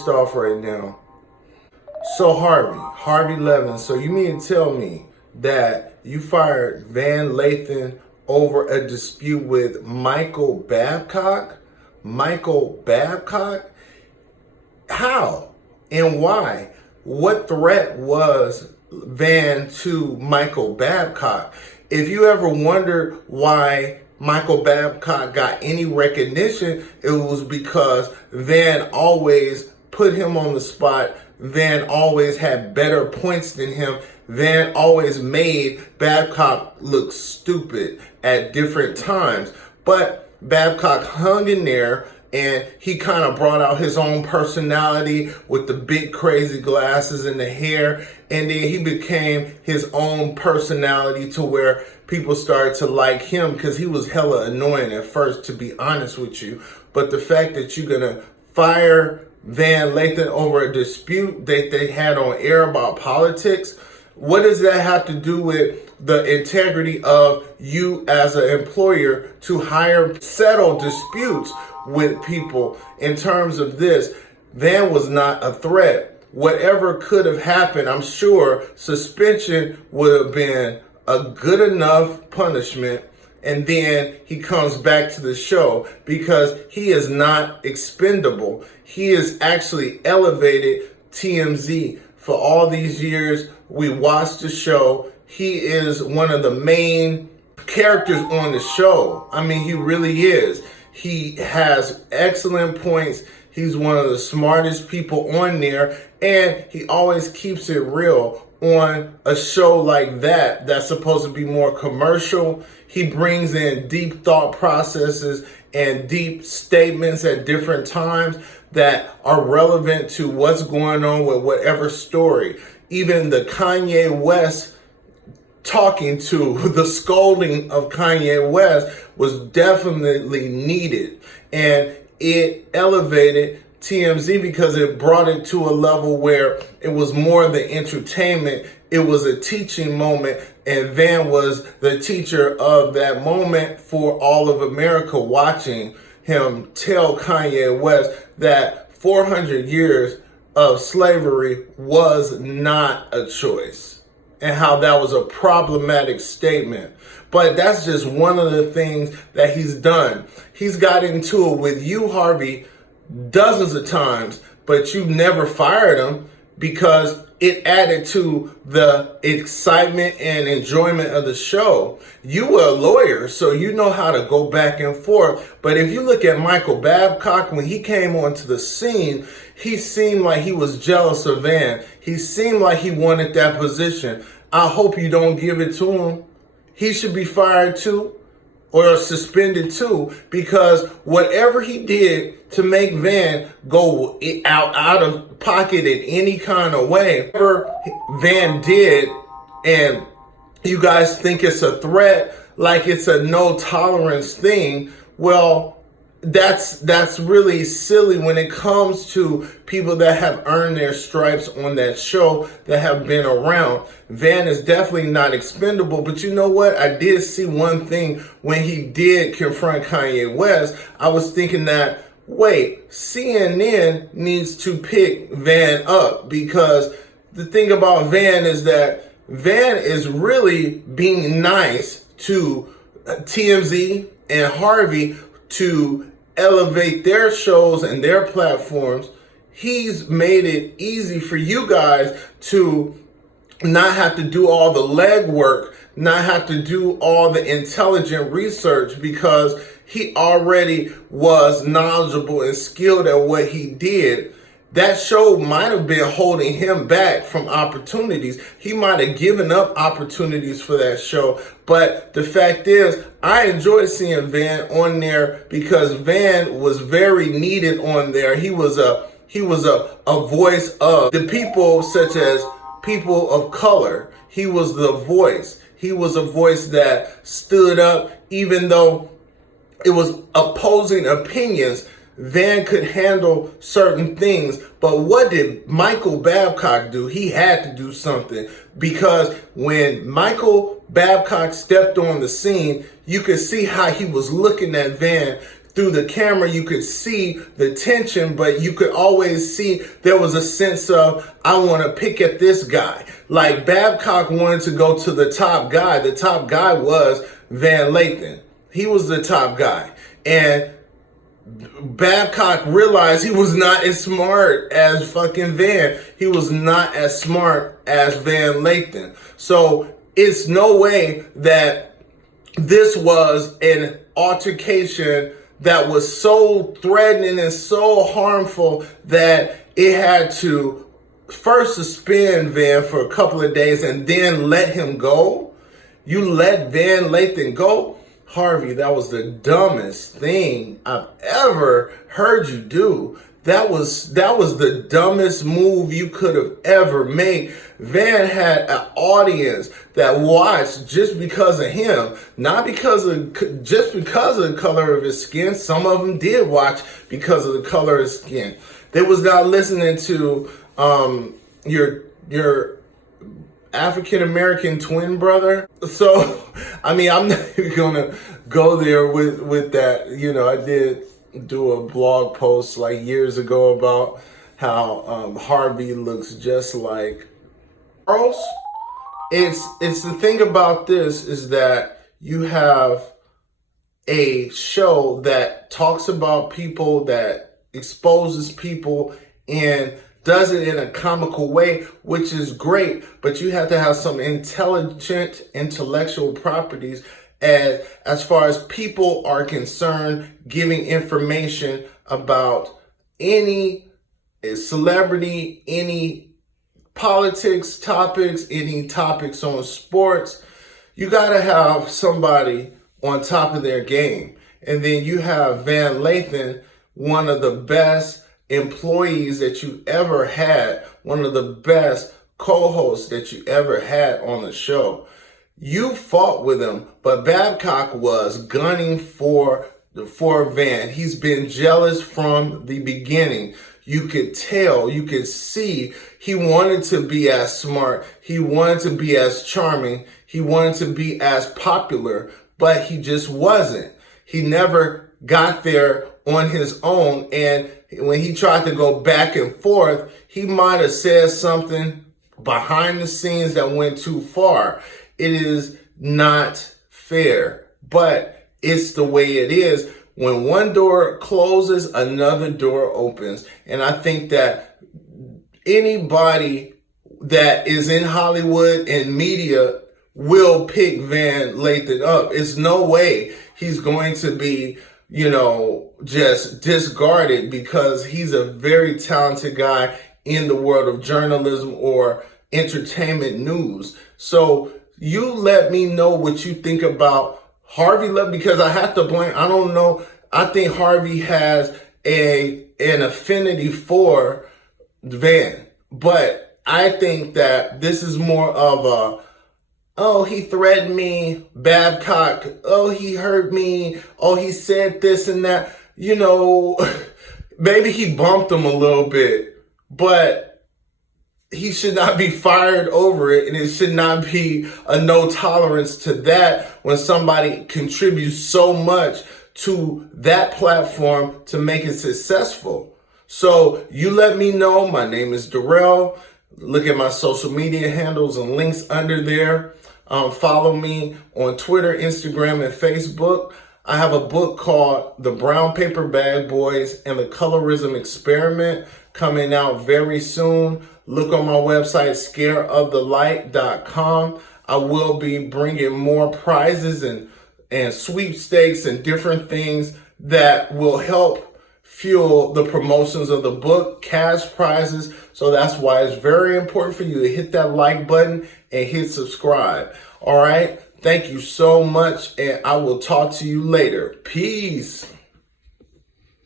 pissed off right now. So Harvey Levin, so you mean to tell me that you fired Van Lathan over a dispute with Michael Babcock? Michael Babcock? How and why? What threat was Van to Michael Babcock? If you ever wondered why Michael Babcock got any recognition, it was because Van always put him on the spot. Van always had better points than him. Van always made Babcock look stupid at different times. But Babcock hung in there, and he kind of brought out his own personality with the big crazy glasses and the hair. And then he became his own personality to where people started to like him because he was hella annoying at first, to be honest with you. But the fact that you're going to fire Van Lathan over a dispute that they had on air about politics, what does that have to do with the integrity of you as an employer to settle disputes with people? In terms of this, Van was not a threat. Whatever could have happened, I'm sure suspension would have been a good enough punishment. And then he comes back to the show because he is not expendable. He is actually elevated TMZ for all these years. We watched the show. He is one of the main characters on the show. I mean, he really is. He has excellent points. He's one of the smartest people on there, and he always keeps it real on a show like that that's supposed to be more commercial. He brings in deep thought processes and deep statements at different times that are relevant to what's going on with whatever story. Even the Kanye West talking to, the scolding of Kanye West was definitely needed. And it elevated TMZ because it brought it to a level where it was more than entertainment. It was a teaching moment, and Van was the teacher of that moment for all of America, watching him tell Kanye West that 400 years of slavery was not a choice, and how that was a problematic statement. But that's just one of the things that he's done. He's got into it with you, Harvey, dozens of times, but you never fired him because it added to the excitement and enjoyment of the show. You were a lawyer, so you know how to go back and forth. But if you look at Michael Babcock, when he came onto the scene, he seemed like he was jealous of Van. He seemed like he wanted that position. I hope you don't give it to him. He should be fired too, or suspended too, because whatever he did to make Van go out of pocket in any kind of way, whatever Van did, and you guys think it's a threat, like it's a no tolerance thing, well, that's really silly when it comes to people that have earned their stripes on that show, that have been around. Van is definitely not expendable, but you know what? I did see one thing when he did confront Kanye West. I was thinking that, wait, CNN needs to pick Van up, because the thing about Van is that Van is really being nice to TMZ and Harvey to elevate their shows and their platforms. He's made it easy for you guys to not have to do all the legwork, not have to do all the intelligent research, because he already was knowledgeable and skilled at what he did. That show might have been holding him back from opportunities. He might have given up opportunities for that show. But the fact is, I enjoyed seeing Van on there because Van was very needed on there. He was a voice of the people, such as people of color. He was the voice. He was a voice that stood up, even though it was opposing opinions. Van could handle certain things, but what did Michael Babcock do? He had to do something, because when Michael Babcock stepped on the scene, you could see how he was looking at Van through the camera, you could see the tension, but you could always see there was a sense of, I want to pick at this guy. Like Babcock wanted to go to the top guy. The top guy was Van Lathan. He was the top guy. And Babcock realized he was not as smart as fucking Van. He was not as smart as Van Lathan. So it's no way that this was an altercation that was so threatening and so harmful that it had to first suspend Van for a couple of days and then let him go. You let Van Lathan go? Harvey, that was the dumbest thing I've ever heard you do. That was the dumbest move you could have ever made. Van had an audience that watched just because of him, not just because of the color of his skin. Some of them did watch because of the color of his skin. They was not listening to your African-American twin brother. So, I mean, I'm not even gonna go there with that. You know, I did do a blog post like years ago about how Harvey looks just like Charles. It's the thing about this is that you have a show that talks about people, that exposes people, and does it in a comical way, which is great, but you have to have some intelligent intellectual properties as far as people are concerned, giving information about any celebrity, any politics topics, any topics on sports. You got to have somebody on top of their game. And then you have Van Lathan, one of the best employees that you ever had, one of the best co-hosts that you ever had on the show. You fought with him, but Babcock was gunning for Van. He's been jealous from the beginning. You could tell, you could see he wanted to be as smart. He wanted to be as charming. He wanted to be as popular, but he just wasn't. He never got there on his own. And when he tried to go back and forth, he might have said something behind the scenes that went too far. It is not fair, but it's the way it is. When one door closes, another door opens. And I think that anybody that is in Hollywood and media will pick Van Lathan up. It's no way he's going to be, just discarded, because he's a very talented guy in the world of journalism or entertainment news. So you let me know what you think about Harvey Levin, because I have to blame, I don't know. I think Harvey has an affinity for Van, but I think that this is more of a, oh, he threatened me, Babcock. Oh, he hurt me. Oh, he said this and that. Maybe he bumped him a little bit, but he should not be fired over it. And it should not be a no tolerance to that when somebody contributes so much to that platform to make it successful. So you let me know. My name is Darrell. Look at my social media handles and links under there. Follow me on Twitter, Instagram, and Facebook. I have a book called The Brown Paper Bag Boys and the Colorism Experiment coming out very soon. Look on my website, scareofthelight.com. I will be bringing more prizes and sweepstakes and different things that will help fuel the promotions of the book, cash prizes. So that's why it's very important for you to hit that like button and hit subscribe. All right. Thank you so much. And I will talk to you later. Peace.